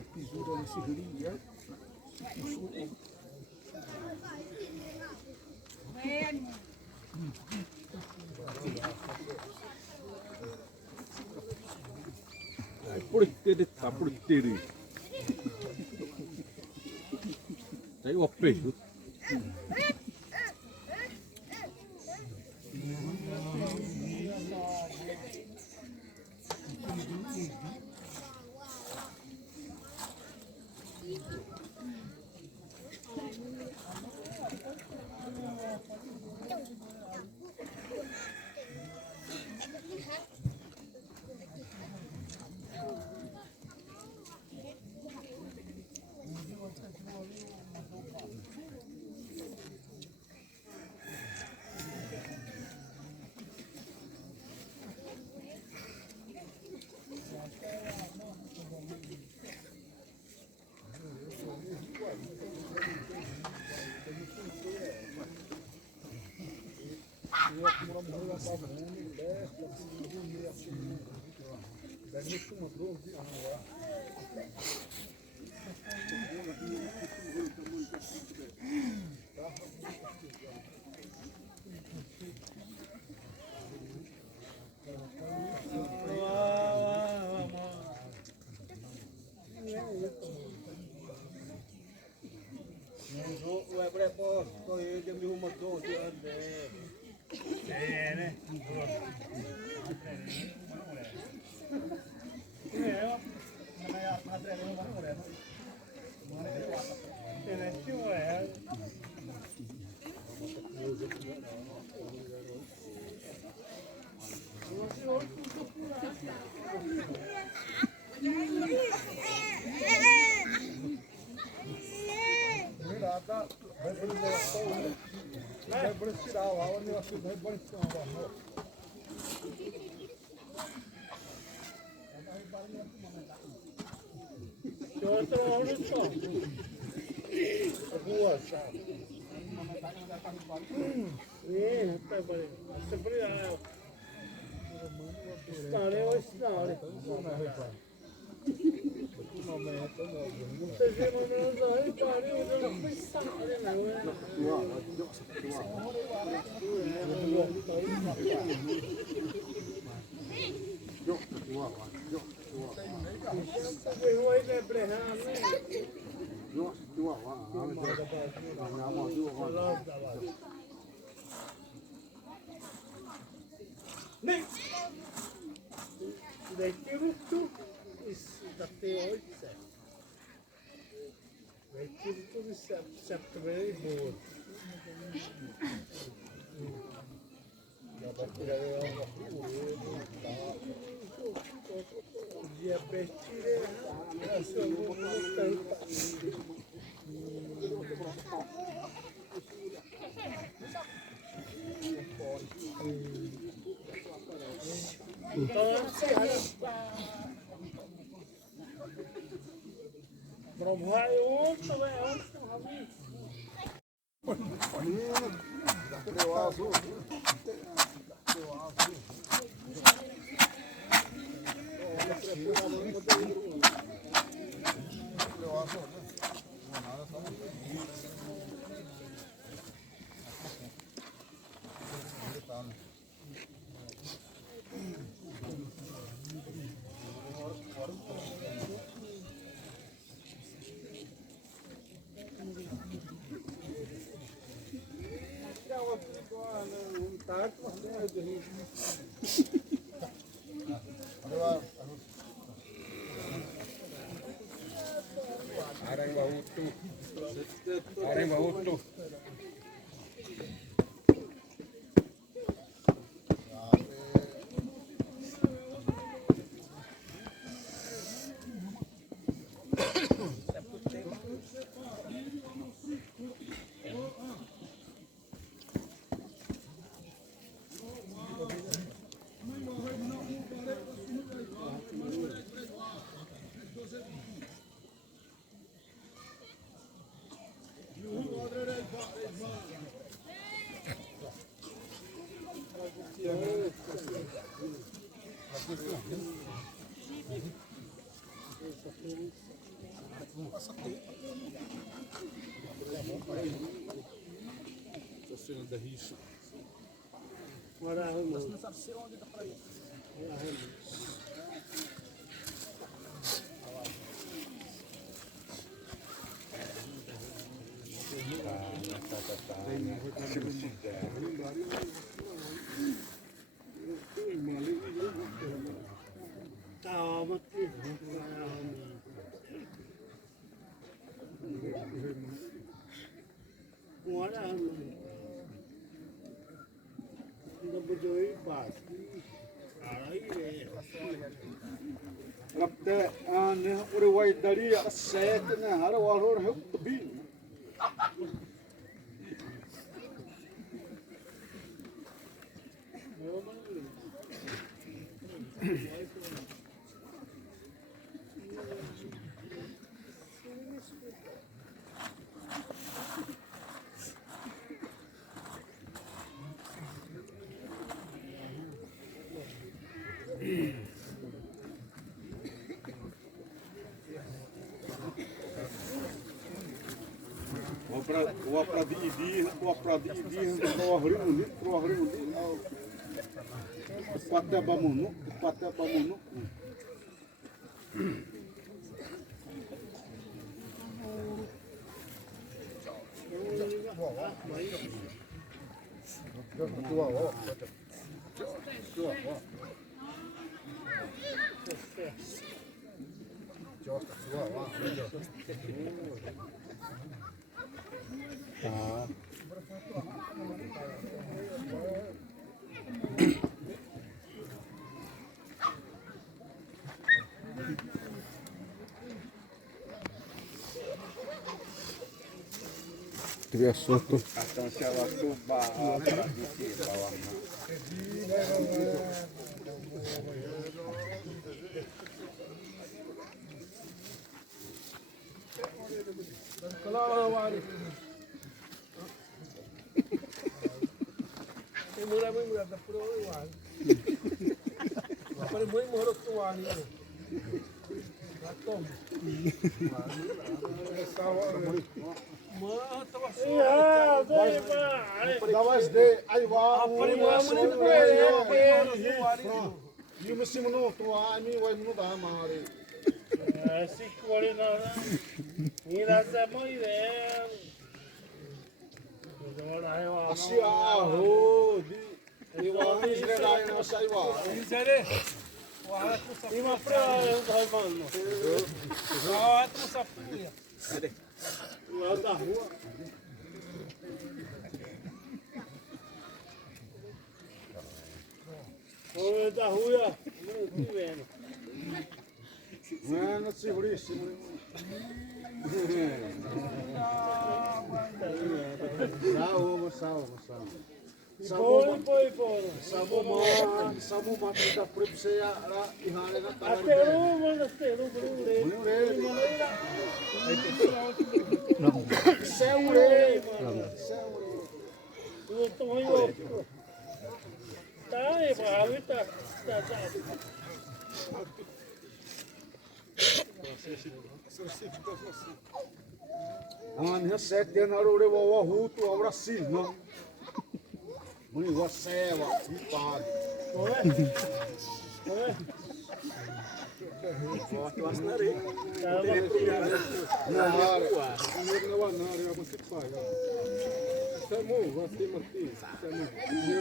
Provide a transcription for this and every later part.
pisura nesse rio, por ter tá por ter aí o peso cena da rixa. Mas não sabe ser onde dá pra ir. Rapte ane ore wai dari set ne har walor he bi o pra di pro hri pate bamunu Tiver solto. akan salah suba di bawahnya Murah da pura uang. Apa ni murah tu uang ni? Ratom. Mah tu asal. Ya, boleh mah. Dawas de aiwa Apa ni murah you mesti menu tu ami wai menu da mare Si kuali nana. Ni rasa mau ide. asi aho di iwa ni sre dai na saiwa Sério? Ima pra Raimundo. Ah, tu sabia. Lá da rua. Oi, da rua. Não vendo. na si huri si Sao. Foi. Samu ma kita pripseya ra ihale na Até o monastero, eu tô indo. Tá, é bravo, tá. An sete na ore wa hutu awra sil no muni wa sewa ipad na hare Não vai nada, eu vou ter que pagar. Samu, vai ter martim. Samu,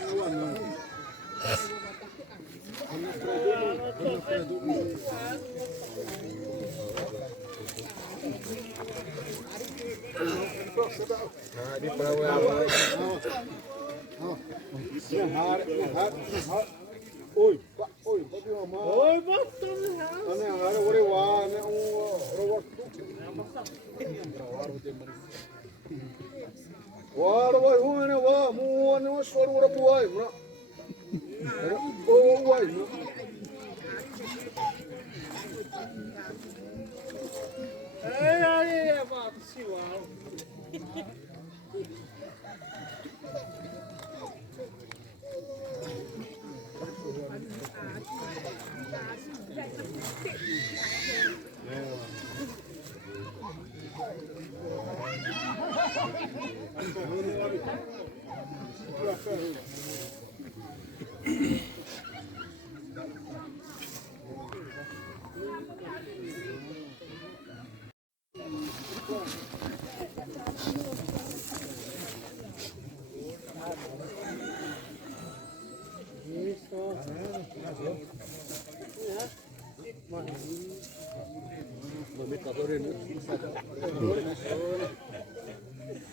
não vai nada. di prawe apa oi bagi mama Oi, botou na ane hare ore wa ne ro wa wa hu ne wa mu ne wa sor ora buai na o wai no Aí, bato, senhor.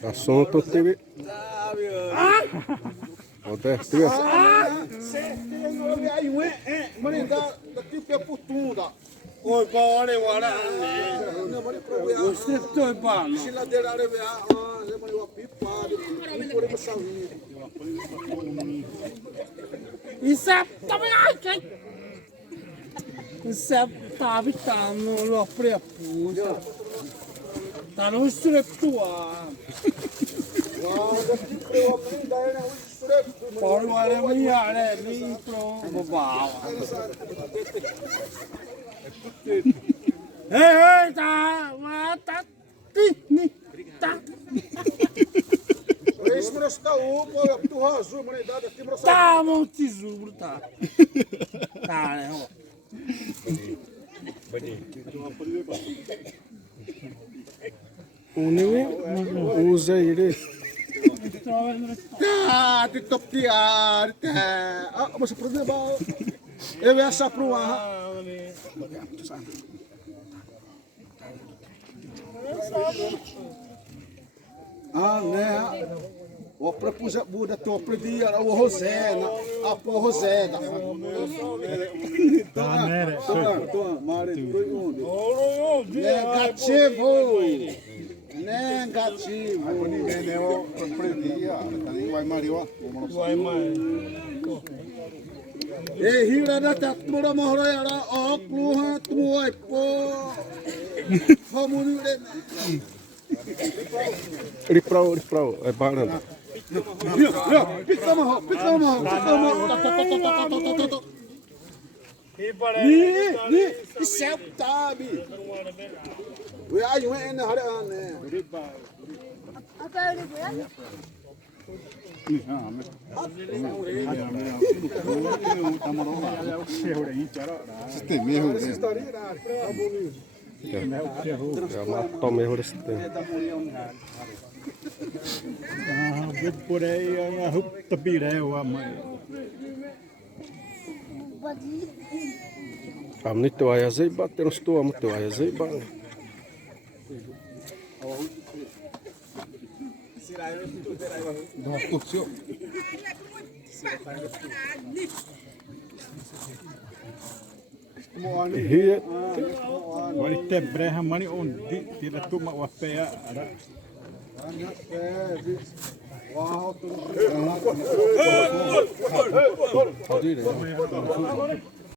Assunto TV. Ote työ. Se tengo aí um mani da tipo é putunda. Ôi bò này quá đã Não mani pro ya. Ôi xếp tôi bảo nó Sila de la rebe se mani wa pipa de por essa saúde. Đi xếp tao mới ai cái Xếp ta biết ta nó lọp đẹp phú Ta nó xếp tua Wow, da tipo eu mani da na o Bỏ đi qua đây mới nhà đây mới pro mà bảo Ê ê ta mà ta đi đi ta Esse não está o pô tu razão mani da tipo essa. Ta một tesouro ta Ta này không Usa ele. Ah, de topiar. Ah, mas pro de ba. Eu ia sa pro ah. Ah, né? O propus Buda to predia o Rosena, a po Rosena. Tô, mare, negativo. Negativo. E hira da tatmura mohroyara o kluha tmuai po. Vamos ne. Riprau, é banana. Pica mal. Ni céu tabi. We are you in the hara Ja mattomme sitten. Por aí a roupa pireu a mãe. Am nyt tuo ja se batterus tuo, mutta tuo ja se bang. Hiet. Valite breha mani on di tira tu ma wapea ara. Wow,